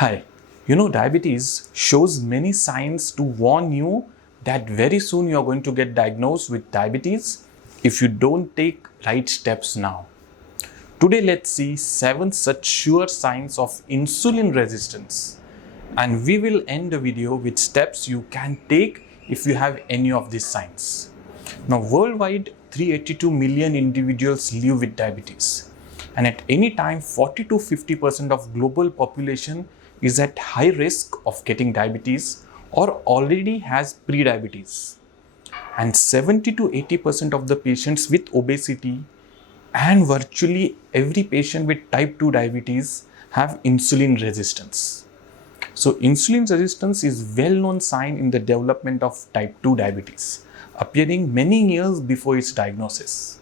Hi, diabetes shows many signs to warn you that very soon you are going to get diagnosed with diabetes if you don't take right steps now. Today, let's see 7 such sure signs of insulin resistance, and we will end the video with steps you can take if you have any of these signs. Now, worldwide, 382 million individuals live with diabetes, and at any time, 40 to 50% of global population is at high risk of getting diabetes or already has pre-diabetes. And 70 to 80% of the patients with obesity and virtually every patient with type 2 diabetes have insulin resistance. So insulin resistance is well-known sign in the development of type 2 diabetes, appearing many years before its diagnosis.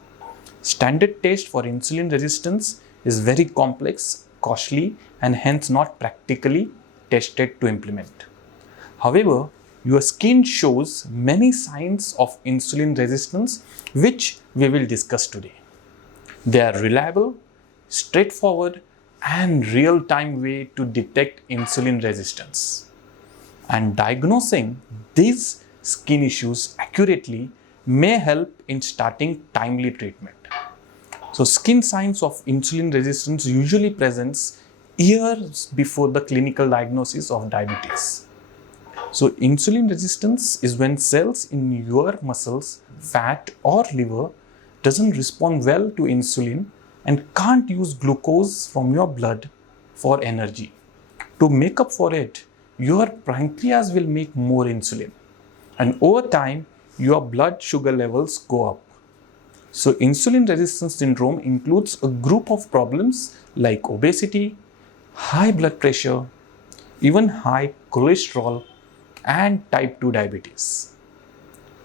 Standard test for insulin resistance is very complex, costly, and hence not practically tested to implement. However, your skin shows many signs of insulin resistance, which we will discuss today. They are reliable, straightforward, and real-time way to detect insulin resistance. And diagnosing these skin issues accurately may help in starting timely treatment. So skin signs of insulin resistance usually presents years before the clinical diagnosis of diabetes. So insulin resistance is when cells in your muscles, fat or liver doesn't respond well to insulin and can't use glucose from your blood for energy. To make up for it, your pancreas will make more insulin, and over time your blood sugar levels go up. So insulin resistance syndrome includes a group of problems like obesity, high blood pressure, even high cholesterol, and type 2 diabetes.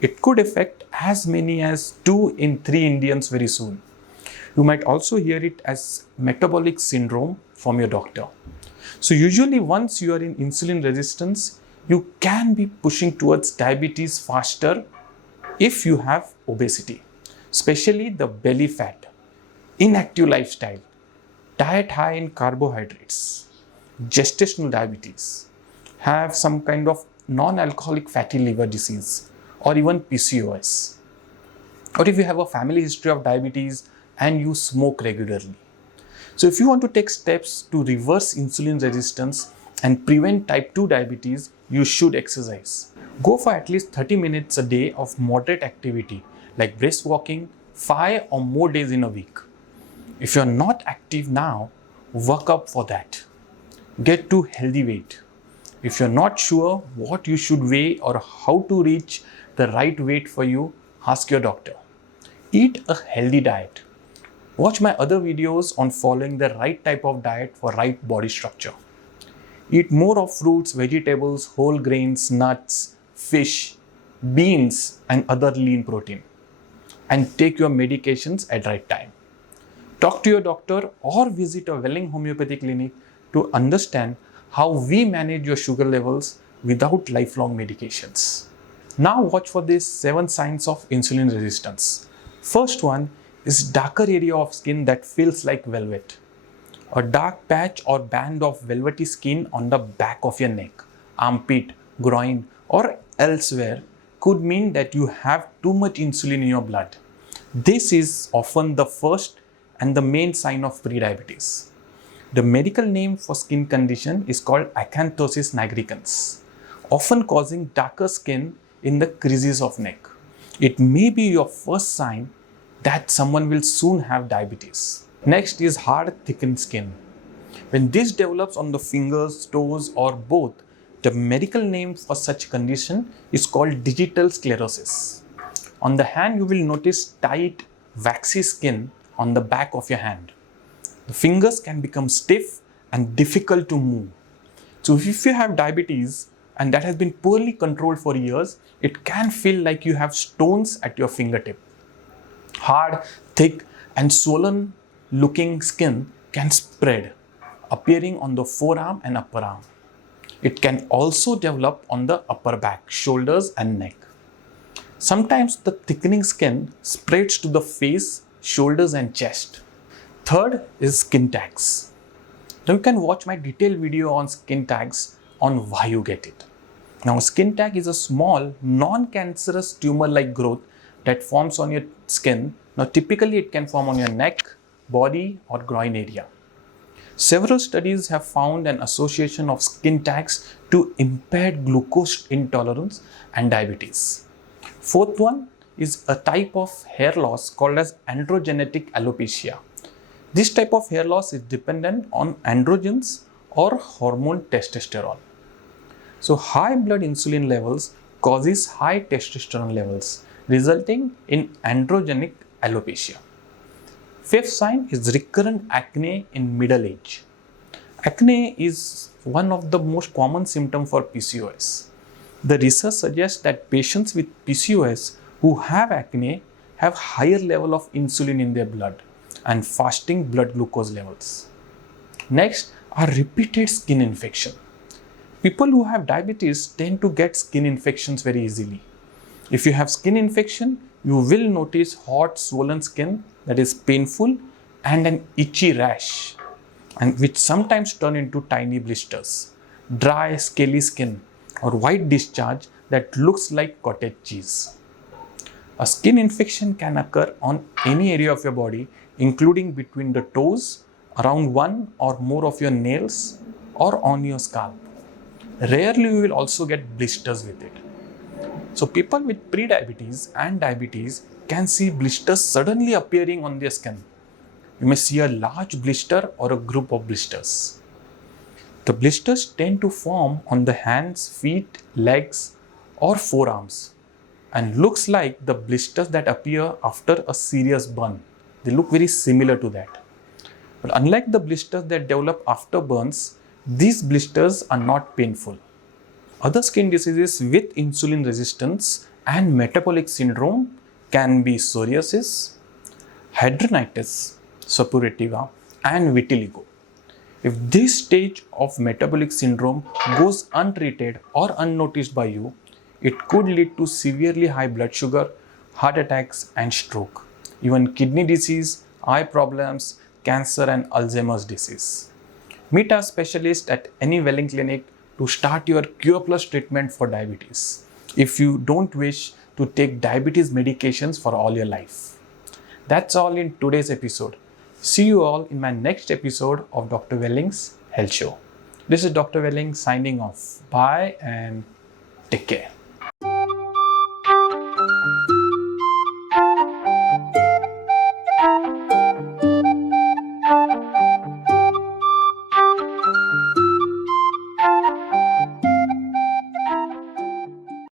It could affect as many as 2 in 3 Indians very soon. You might also hear it as metabolic syndrome from your doctor. So usually once you are in insulin resistance, you can be pushing towards diabetes faster if you have obesity, especially the belly fat, inactive lifestyle, diet high in carbohydrates, gestational diabetes, have some kind of non-alcoholic fatty liver disease, or even PCOS. Or if you have a family history of diabetes and you smoke regularly. So if you want to take steps to reverse insulin resistance and prevent type 2 diabetes, you should exercise. Go for at least 30 minutes a day of moderate activity like brisk walking 5 or more days in a week. If you are not active now, work up for that. Get to healthy weight. If you are not sure what you should weigh or how to reach the right weight for you, ask your doctor. Eat a healthy diet. Watch my other videos on following the right type of diet for right body structure. Eat more of fruits, vegetables, whole grains, nuts, fish, beans, and other lean protein. And take your medications at right time. Talk to your doctor or visit a Welling Homeopathy clinic to understand how we manage your sugar levels without lifelong medications. Now watch for these 7 signs of insulin resistance. First one is darker area of skin that feels like velvet. A dark patch or band of velvety skin on the back of your neck, armpit, groin, or elsewhere could mean that you have too much insulin in your blood. This is often the first and the main sign of prediabetes. The medical name for skin condition is called acanthosis nigricans, often causing darker skin in the creases of neck. It may be your first sign that someone will soon have diabetes. Next is hard, thickened skin. When this develops on the fingers, toes, or both, the medical name for such condition is called digital sclerosis. On the hand, you will notice tight, waxy skin on the back of your hand. The fingers can become stiff and difficult to move. So if you have diabetes and that has been poorly controlled for years, it can feel like you have stones at your fingertip. Hard, thick, and swollen looking skin can spread, appearing on the forearm and upper arm. It can also develop on the upper back, shoulders, and neck. Sometimes the thickening skin spreads to the face, shoulders, and chest. Third is skin tags. Now you can watch my detailed video on skin tags on why you get it. Now skin tag is a small non-cancerous tumor-like growth that forms on your skin. Now typically it can form on your neck, body or groin area. Several studies have found an association of skin tags to impaired glucose intolerance and diabetes. Fourth one is a type of hair loss called as androgenetic alopecia. This type of hair loss is dependent on androgens or hormone testosterone. So high blood insulin levels causes high testosterone levels, resulting in androgenic alopecia. Fifth sign is recurrent acne in middle age. Acne is one of the most common symptoms for PCOS. The research suggests that patients with PCOS who have acne have higher level of insulin in their blood and fasting blood glucose levels. Next are repeated skin infection. People who have diabetes tend to get skin infections very easily. If you have skin infection, you will notice hot swollen skin that is painful and an itchy rash, and which sometimes turn into tiny blisters, dry scaly skin or white discharge that looks like cottage cheese. A skin infection can occur on any area of your body, including between the toes, around one or more of your nails or on your scalp. Rarely you will also get blisters with it. So people with pre-diabetes and diabetes can see blisters suddenly appearing on their skin. You may see a large blister or a group of blisters. The blisters tend to form on the hands, feet, legs or forearms and looks like the blisters that appear after a serious burn. They look very similar to that. But unlike the blisters that develop after burns, these blisters are not painful. Other skin diseases with insulin resistance and metabolic syndrome can be psoriasis, hidradenitis suppurativa, and vitiligo. If this stage of metabolic syndrome goes untreated or unnoticed by you, it could lead to severely high blood sugar, heart attacks, and stroke, even kidney disease, eye problems, cancer, and Alzheimer's disease. Meet a specialist at any Welling clinic to start your Cure Plus treatment for diabetes if you don't wish to take diabetes medications for all your life. That's all in today's episode. See you all in my next episode of Dr. Welling's Health Show. This is Dr. Welling signing off. Bye and take care.